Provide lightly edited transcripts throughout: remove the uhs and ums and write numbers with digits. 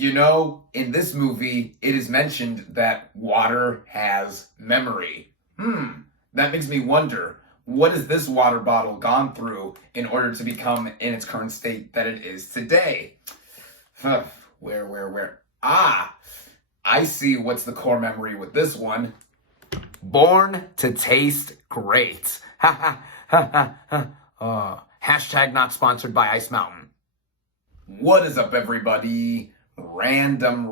You know, in this movie, it is mentioned that water has memory. That makes me wonder, what has this water bottle gone through in order to become in its current state that it is today? Where? Ah, I see what's the core memory with this one. Born to taste great. Ha ha ha ha. Hashtag not sponsored by Ice Mountain. What is up, everybody? Random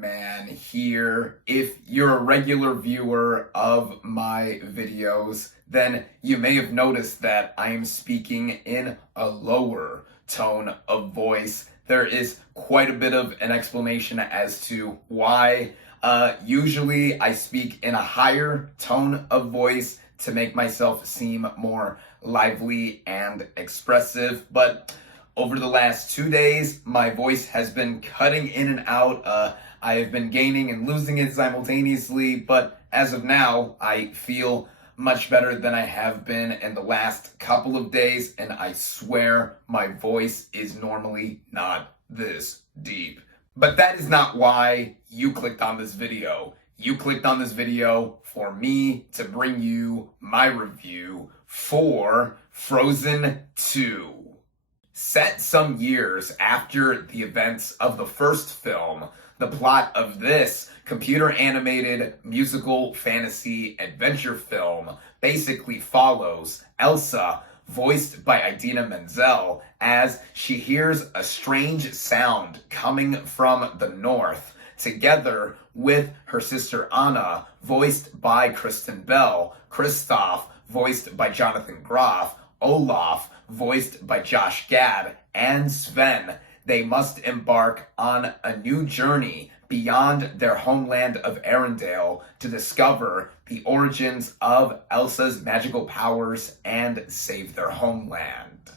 Man here. If you're a regular viewer of my videos, then you may have noticed that I am speaking in a lower tone of voice. There is quite a bit of an explanation as to why. Usually I speak in a higher tone of voice to make myself seem more lively and expressive, but over the last 2 days, my voice has been cutting in and out. I have been gaining and losing it simultaneously, but as of now, I feel much better than I have been in the last couple of days, and I swear my voice is normally not this deep. But that is not why you clicked on this video. You clicked on this video for me to bring you my review for Frozen 2. Set some years after the events of the first film, the plot of this computer-animated musical fantasy adventure film basically follows Elsa, voiced by Idina Menzel, as she hears a strange sound coming from the north, together with her sister Anna, voiced by Kristen Bell, Kristoff, voiced by Jonathan Groff, Olaf, voiced by Josh Gad, and Sven. They must embark on a new journey beyond their homeland of Arendelle to discover the origins of Elsa's magical powers and save their homeland.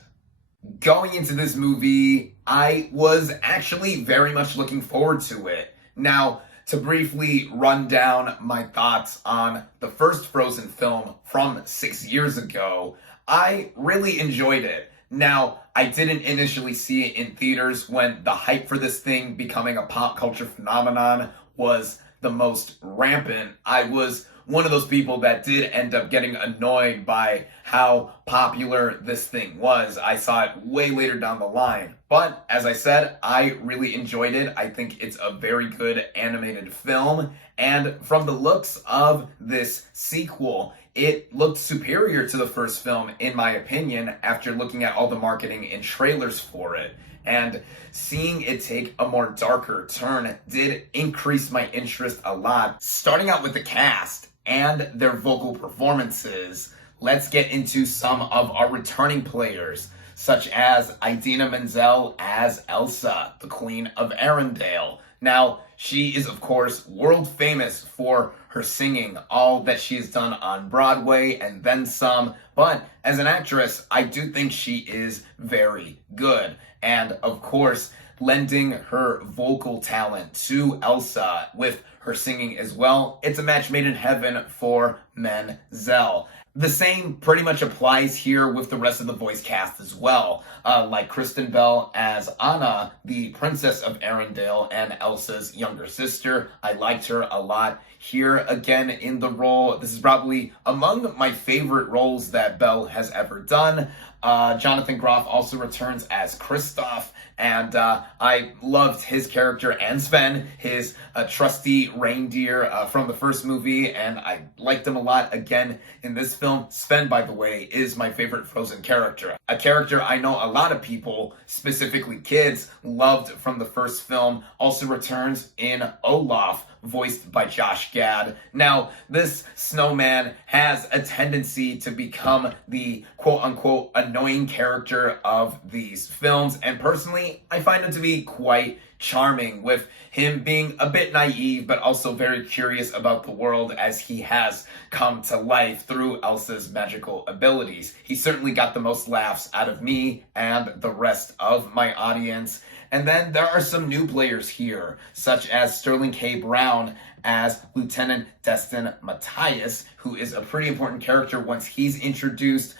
Going into this movie, I was actually very much looking forward to it. Now, to briefly run down my thoughts on the first Frozen film from 6 years ago, I really enjoyed it. Now, I didn't initially see it in theaters when the hype for this thing becoming a pop culture phenomenon was the most rampant. I was one of those people that did end up getting annoyed by how popular this thing was. I saw it way later down the line. But as I said, I really enjoyed it. I think it's a very good animated film. And from the looks of this sequel, it looked superior to the first film, in my opinion, after looking at all the marketing and trailers for it. And seeing it take a more darker turn did increase my interest a lot. Starting out with the cast and their vocal performances, let's get into some of our returning players, such as Idina Menzel as Elsa, the Queen of Arendelle. Now, she is, of course, world famous for her singing, all that she has done on Broadway and then some, but as an actress, I do think she is very good. And, of course, lending her vocal talent to Elsa with her singing as well, it's a match made in heaven for Menzel. The same pretty much applies here with the rest of the voice cast as well, like Kristen Bell as Anna, the Princess of Arendelle and Elsa's younger sister. I liked her a lot here again in the role. This is probably among my favorite roles that Bell has ever done. Jonathan Groff also returns as Kristoff, and I loved his character and Sven, his trusty reindeer from the first movie, and I liked him a lot again in this film. Sven, by the way, is my favorite Frozen character. A character I know a lot of people, specifically kids, loved from the first film, also returns in Olaf, voiced by Josh Gad. Now, this snowman has a tendency to become the quote-unquote annoying character of these films, and personally, I find him to be quite charming, with him being a bit naive, but also very curious about the world as he has come to life through Elsa's magical abilities. He certainly got the most laughs out of me and the rest of my audience. And then there are some new players here, such as Sterling K. Brown as Lieutenant Destin Matthias, who is a pretty important character once he's introduced.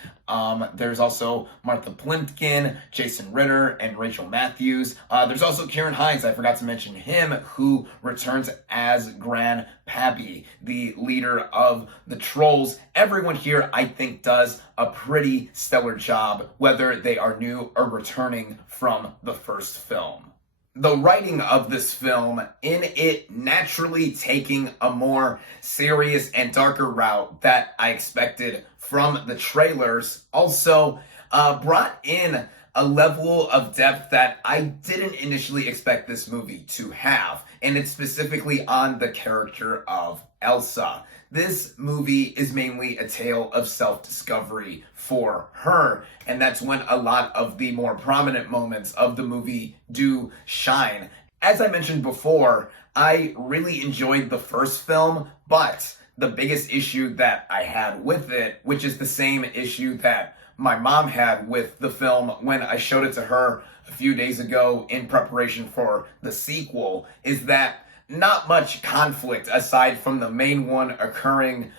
There's also Martha Plimpton, Jason Ritter, and Rachel Matthews. There's also Kieran Hines, I forgot to mention him, who returns as Grandpappy, the leader of the Trolls. Everyone here, I think, does a pretty stellar job, whether they are new or returning from the first film. The writing of this film, in it naturally taking a more serious and darker route that I expected from the trailers, also brought in a level of depth that I didn't initially expect this movie to have, and it's specifically on the character of Elsa. This movie is mainly a tale of self-discovery for her, and that's when a lot of the more prominent moments of the movie do shine. As I mentioned before, I really enjoyed the first film, but the biggest issue that I had with it, which is the same issue that my mom had with the film when I showed it to her a few days ago in preparation for the sequel, is that not much conflict aside from the main one occurring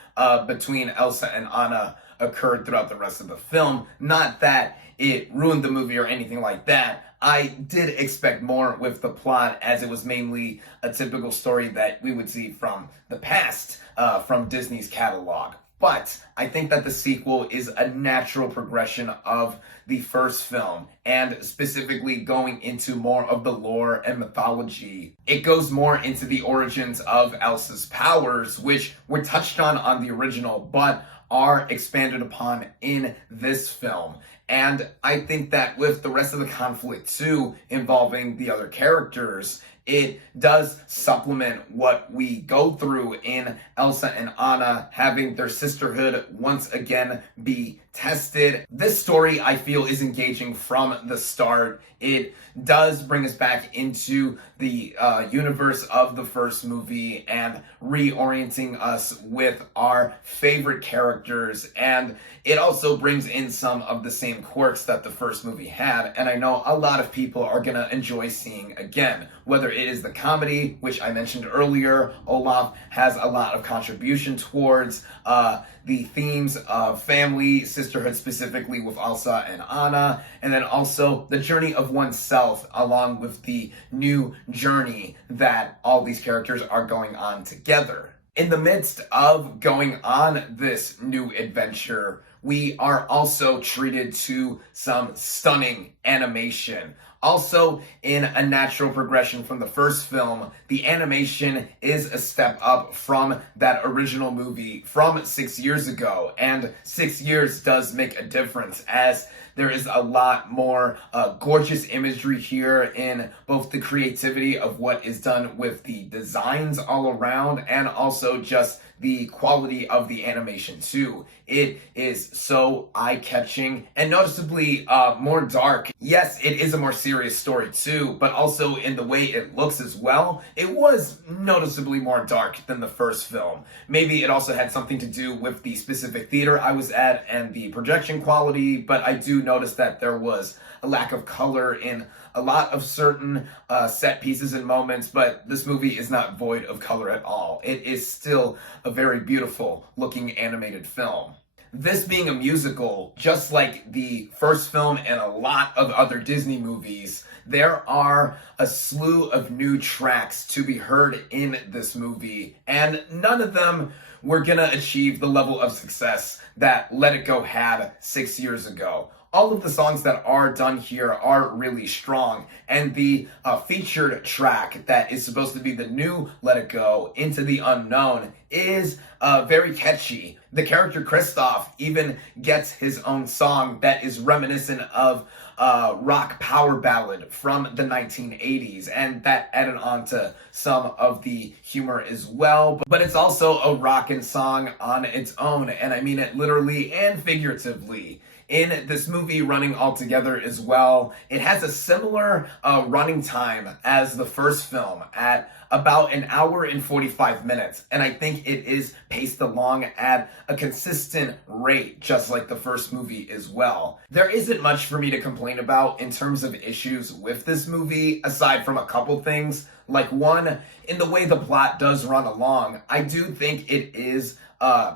between Elsa and Anna occurred throughout the rest of the film. Not that it ruined the movie or anything like that. I did expect more with the plot, as it was mainly a typical story that we would see from the past, from Disney's catalog. But I think that the sequel is a natural progression of the first film, and specifically going into more of the lore and mythology. It goes more into the origins of Elsa's powers, which were touched on the original, but are expanded upon in this film. And I think that with the rest of the conflict too, involving the other characters, it does supplement what we go through in Elsa and Anna having their sisterhood once again be tested. This story, I feel, is engaging from the start. It does bring us back into the universe of the first movie and reorienting us with our favorite characters. And it also brings in some of the same quirks that the first movie had. And I know a lot of people are going to enjoy seeing again, whether it is the comedy, which I mentioned earlier. Olaf has a lot of contribution towards the themes of family, sisterhood, specifically with Elsa and Anna, and then also the journey of oneself, along with the new journey that all these characters are going on together. In the midst of going on this new adventure, we are also treated to some stunning animation. Also, in a natural progression from the first film, the animation is a step up from that original movie from 6 years ago. And 6 years does make a difference, as there is a lot more gorgeous imagery here in both the creativity of what is done with the designs all around, and also just the quality of the animation too. It is so eye-catching and noticeably more dark. Yes, it is a more serious story too, but also in the way it looks as well, it was noticeably more dark than the first film. Maybe it also had something to do with the specific theater I was at and the projection quality, but I do notice that there was a lack of color in a lot of certain set pieces and moments, but this movie is not void of color at all. It is still a very beautiful looking animated film. This being a musical, just like the first film and a lot of other Disney movies, there are a slew of new tracks to be heard in this movie, and none of them were gonna achieve the level of success that Let It Go had 6 years ago. All of the songs that are done here are really strong, and the featured track that is supposed to be the new Let It Go, Into the Unknown, is very catchy. The character Kristoff even gets his own song that is reminiscent of rock power ballad from the 1980s, and that added on to some of the humor as well. But it's also a rockin' song on its own, and I mean it literally and figuratively. In this movie running all together as well, it has a similar running time as the first film at about 1 hour and 45 minutes. And I think it is paced along at a consistent rate, just like the first movie as well. There isn't much for me to complain about in terms of issues with this movie, aside from a couple things, Like one, in the way the plot does run along, I do think it is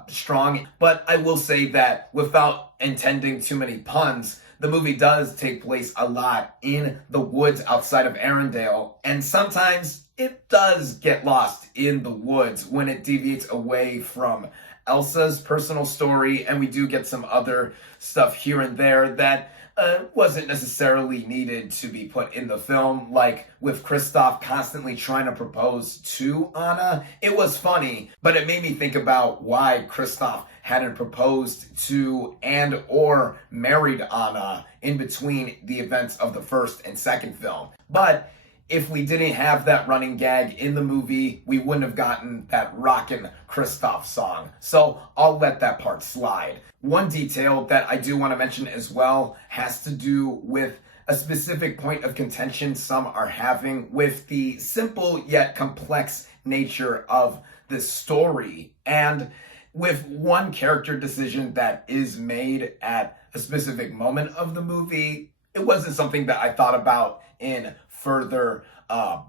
strong, but I will say that without intending too many puns, the movie does take place a lot in the woods outside of Arendelle, and sometimes it does get lost in the woods when it deviates away from Elsa's personal story, and we do get some other stuff here and there that wasn't necessarily needed to be put in the film, like with Kristoff constantly trying to propose to Anna. It was funny, but it made me think about why Kristoff hadn't proposed to and or married Anna in between the events of the first and second film. But if we didn't have that running gag in the movie, we wouldn't have gotten that Rockin' Kristoff song. So I'll let that part slide. One detail that I do want to mention as well has to do with a specific point of contention some are having with the simple yet complex nature of this story. And with one character decision that is made at a specific moment of the movie, it wasn't something that I thought about in further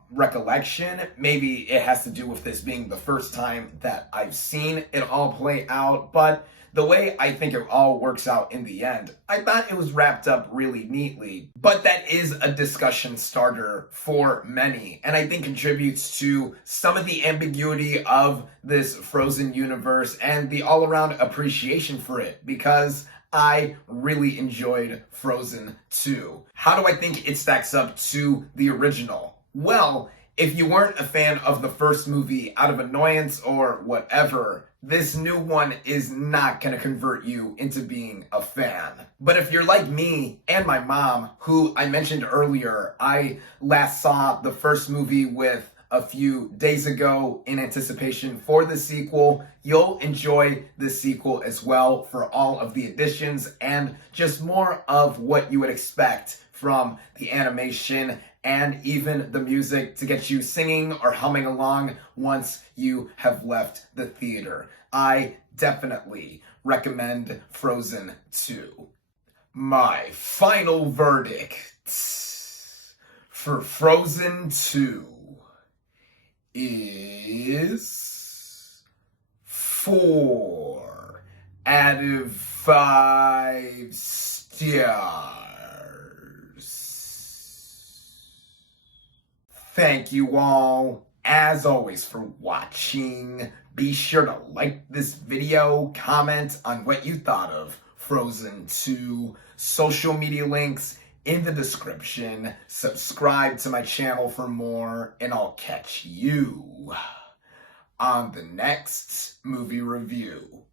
recollection. Maybe it has to do with this being the first time that I've seen it all play out, but the way I think it all works out in the end, I thought it was wrapped up really neatly. But that is a discussion starter for many, and I think contributes to some of the ambiguity of this Frozen universe and the all-around appreciation for it, because I really enjoyed Frozen 2. How do I think it stacks up to the original? Well, if you weren't a fan of the first movie out of annoyance or whatever, this new one is not going to convert you into being a fan. But if you're like me and my mom, who I mentioned earlier, I last saw the first movie with a few days ago in anticipation for the sequel, you'll enjoy the sequel as well for all of the additions and just more of what you would expect from the animation and even the music to get you singing or humming along once you have left the theater. I definitely recommend Frozen 2. My final verdict for Frozen 2 is 4 out of 5 stars. Thank you all, as always, for watching. Be sure to like this video, comment on what you thought of Frozen 2, social media links in the description, subscribe to my channel for more, and I'll catch you on the next movie review.